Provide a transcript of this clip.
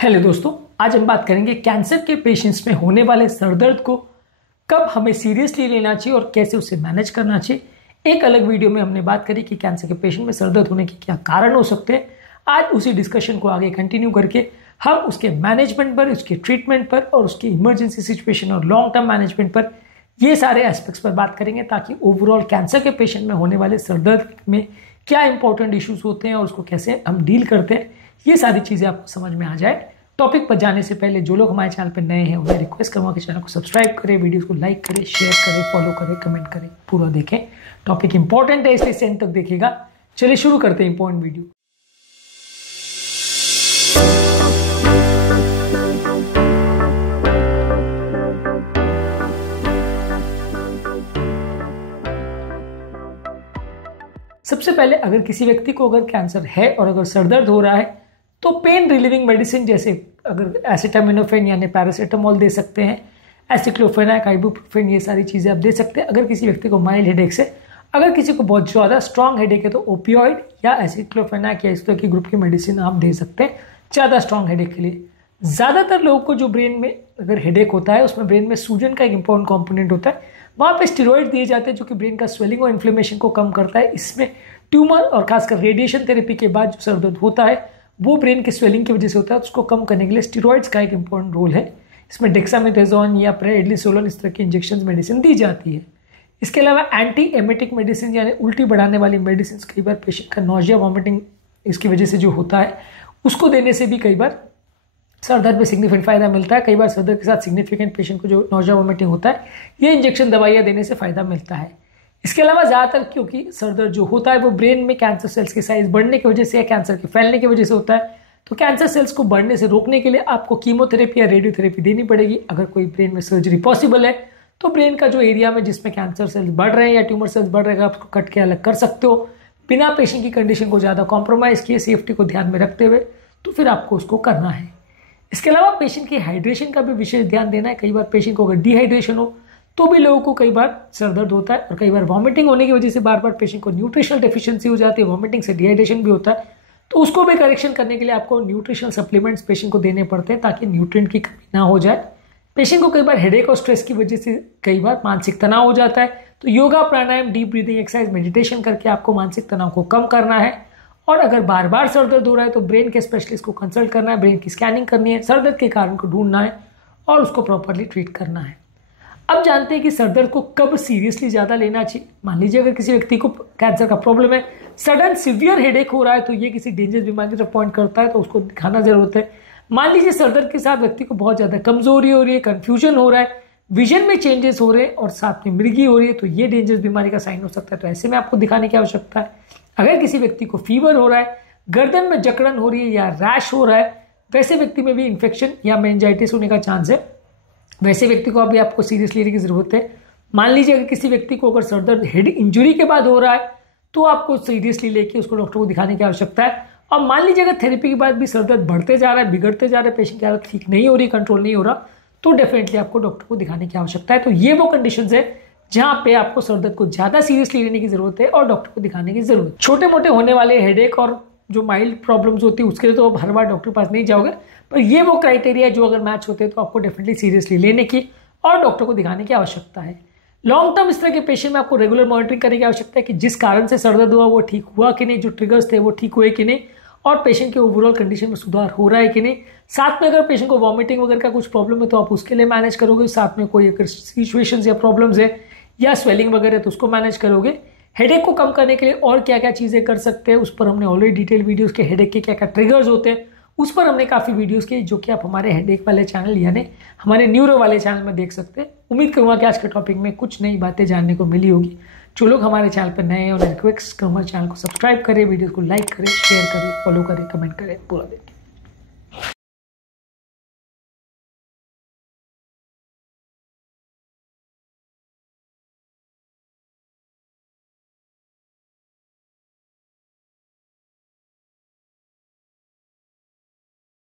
Hello दोस्तों, आज हम बात करेंगे कैंसर के पेशेंट्स में होने वाले सर दर्द को कब हमें सीरियसली लेना चाहिए और कैसे उसे मैनेज करना चाहिए। एक अलग वीडियो में हमने बात करी कि कैंसर के पेशेंट में सर दर्द होने के क्या कारण हो सकते हैं। आज उसी डिस्कशन को आगे कंटिन्यू करके हम उसके मैनेजमेंट पर, उसके ट्रीटमेंट पर और उसकी इमरजेंसी सिचुएशन और लॉन्ग टर्म मैनेजमेंट पर, ये सारे एस्पेक्ट्स पर बात करेंगे ताकि ओवरऑल कैंसर के पेशेंट में होने वाले सर दर्द में क्या इंपॉर्टेंट इश्यूज होते हैं और उसको कैसे हम डील करते हैं, ये सारी चीज़ें आपको समझ में आ जाए। टॉपिक पर जाने से पहले जो लोग हमारे चैनल पर नए हैं उन्हें रिक्वेस्ट करूँगा कि चैनल को सब्सक्राइब करें, वीडियोस को लाइक करें, शेयर करें, फॉलो करें, कमेंट करें, पूरा देखें। टॉपिक इंपॉर्टेंट है इसलिए एंड तक देखिएगा। चलिए शुरू करते हैं इंपॉर्टेंट वीडियो। सबसे पहले अगर किसी व्यक्ति को अगर कैंसर है और अगर सर दर्द हो रहा है तो पेन रिलीविंग मेडिसिन जैसे अगर एसिटामिनोफेन यानी पैरासीटामोल दे सकते हैं, एसिक्लोफेनाक, आइबुप्रोफेन, ये सारी चीज़ें आप दे सकते हैं। अगर किसी व्यक्ति को माइल्ड हेडेक से, अगर किसी को बहुत ज़्यादा स्ट्रॉन्ग हेडेक है तो ओपियोइड या एसिक्लोफेनाक या इस तरह की ग्रुप की मेडिसिन आप दे सकते हैं ज़्यादा स्ट्रॉन्ग हेडेक के लिए। ज़्यादातर लोगों को जो ब्रेन में अगर हेडेक होता है उसमें ब्रेन में सूजन का एक इंपॉर्टेंट कॉम्पोनेंट होता है, वहाँ पे स्टेरॉइड दिए जाते हैं जो कि ब्रेन का स्वेलिंग और इन्फ्लेमेशन को कम करता है। इसमें ट्यूमर और खासकर रेडिएशन थेरेपी के बाद जो सर दर्द होता है वो ब्रेन के स्वेलिंग की वजह से होता है, उसको कम करने के लिए स्टेरॉइड्स का एक इंपॉर्टेंट रोल है। इसमें डेक्सामेथासोन या प्रेडिसोलोन इस तरह की इंजेक्शन मेडिसिन दी जाती है। इसके अलावा एंटी एमेटिक मेडिसिन यानी उल्टी बढ़ाने वाली मेडिसिन कई बार पेशेंट का नोजिया वॉमिटिंग इसकी वजह से जो होता है उसको देने से भी कई बार सर दर्द में सिग्निफिकेंट फायदा मिलता है। कई बार सर दर्द के साथ सिग्निफिकेंट पेशेंट को जो नोजिया वॉमिटिंग होता है ये इंजेक्शन दवाइयाँ देने से फायदा मिलता है। इसके अलावा ज़्यादातर क्योंकि सर दर्द जो होता है वो ब्रेन में कैंसर सेल्स के साइज बढ़ने की वजह से या कैंसर के फैलने की वजह से होता है, तो कैंसर सेल्स को बढ़ने से रोकने के लिए आपको कीमोथेरेपी या रेडियोथेरेपी देनी पड़ेगी। अगर कोई ब्रेन में सर्जरी पॉसिबल है तो ब्रेन का जो एरिया में जिसमें कैंसर सेल्स बढ़ रहे हैं या ट्यूमर सेल्स बढ़ रहे हैं आप उसको कट के अलग कर सकते हो बिना पेशेंट की कंडीशन को ज़्यादा कॉम्प्रोमाइज़ किए, सेफ्टी को ध्यान में रखते हुए, तो फिर आपको उसको करना है। इसके अलावा पेशेंट की हाइड्रेशन का भी विशेष ध्यान देना है। कई बार पेशेंट को अगर डिहाइड्रेशन हो तो भी लोगों को कई बार सर दर्द होता है और कई बार वॉमिटिंग होने की वजह से बार बार पेशेंट को न्यूट्रिशनल डेफिशिएंसी हो जाती है, वॉमिटिंग से डिहाइड्रेशन भी होता है, तो उसको भी करेक्शन करने के लिए आपको न्यूट्रिशनल सप्लीमेंट्स पेशेंट को देने पड़ते हैं ताकि न्यूट्रिएंट की कमी ना हो जाए। पेशेंट को कई बार हेडेक और स्ट्रेस की वजह से कई बार मानसिक तनाव हो जाता है, तो योगा, प्राणायाम, डीप ब्रीदिंग एक्सरसाइज, मेडिटेशन करके आपको मानसिक तनाव को कम करना है। और अगर बार बार सर दर्द हो रहा है तो ब्रेन के स्पेशलिस्ट को कंसल्ट करना है, ब्रेन की स्कैनिंग करनी है, सर दर्द के कारण को ढूंढना है और उसको प्रॉपरली ट्रीट करना है। अब जानते हैं कि सर दर्द को कब सीरियसली ज़्यादा लेना चाहिए। मान लीजिए अगर किसी व्यक्ति को कैंसर का प्रॉब्लम है, सडन सीवियर हेडेक हो रहा है तो ये किसी डेंजरस बीमारी की तरफ पॉइंट करता है, तो उसको दिखाना जरूरत है। मान लीजिए सर दर्द के साथ व्यक्ति को बहुत ज़्यादा कमजोरी हो रही है, कन्फ्यूजन हो रहा है, विजन में चेंजेस हो रहे हैं और साथ में मिर्गी हो रही है, तो ये डेंजरस बीमारी का साइन हो सकता है, तो ऐसे में आपको दिखाने की आवश्यकता है। अगर किसी व्यक्ति को फीवर हो रहा है, गर्दन में जकड़न हो रही है या रैश हो रहा है, वैसे व्यक्ति में भी इन्फेक्शन या मेनिंजाइटिस होने का चांस है, वैसे व्यक्ति को अभी आपको सीरियस लेने की जरूरत है। मान लीजिए अगर किसी व्यक्ति को अगर सर दर्द हेड इंजरी के बाद हो रहा है तो आपको सीरियसली लेके उसको डॉक्टर को दिखाने की आवश्यकता है। और मान लीजिए अगर थेरेपी के बाद भी सर दर्द बढ़ते जा रहा है, बिगड़ते जा रहा है, पेशेंट की हालत ठीक नहीं हो रही, कंट्रोल नहीं हो रहा, तो डेफिनेटली आपको डॉक्टर को दिखाने की आवश्यकता है। तो ये वो कंडीशंस है जहाँ पे आपको सर दर्द को ज़्यादा सीरियसली लेने की जरूरत है और डॉक्टर को दिखाने की जरूरत है। छोटे मोटे होने वाले हेडेक और जो माइल्ड प्रॉब्लम्स होती है उसके लिए तो आप हर बार डॉक्टर के पास नहीं जाओगे, पर ये वो क्राइटेरिया जो अगर मैच होते हैं तो आपको डेफिनेटली सीरियसली लेने की और डॉक्टर को दिखाने की आवश्यकता है। लॉन्ग टर्म इस तरह के पेशेंट में आपको रेगुलर मॉनिटरिंग करने की आवश्यकता है कि जिस कारण से सर दर्द हुआ वो ठीक हुआ कि नहीं, जो ट्रिगर्स थे वो ठीक हुए कि नहीं, और पेशेंट के ओवरऑल कंडीशन में सुधार हो रहा है कि नहीं। साथ में अगर पेशेंट को वॉमिटिंग वगैरह का कुछ प्रॉब्लम है तो आप उसके लिए मैनेज करोगे, साथ में कोई अगर सिचुएशंस या प्रॉब्लम्स है या स्वेलिंग वगैरह तो उसको मैनेज करोगे। हेडेक को कम करने के लिए और क्या क्या चीज़ें कर सकते हैं उस पर हमने ऑलरेडी डिटेल वीडियोज़ के हेडेक के क्या क्या ट्रिगर्स होते हैं उस पर हमने काफ़ी वीडियोस की जो कि आप हमारे हेडेक वाले चैनल यानी हमारे न्यूरो वाले चैनल में देख सकते हैं। उम्मीद करूँगा कि आज के टॉपिक में कुछ नई बातें जानने को मिली होगी। जो लोग हमारे चैनल पर नए हैं उन्हें रिक्वेस्ट करूँगा चैनल को सब्सक्राइब करें, वीडियो को लाइक करें, शेयर करें, फॉलो करें, कमेंट करें, पूरा देखें।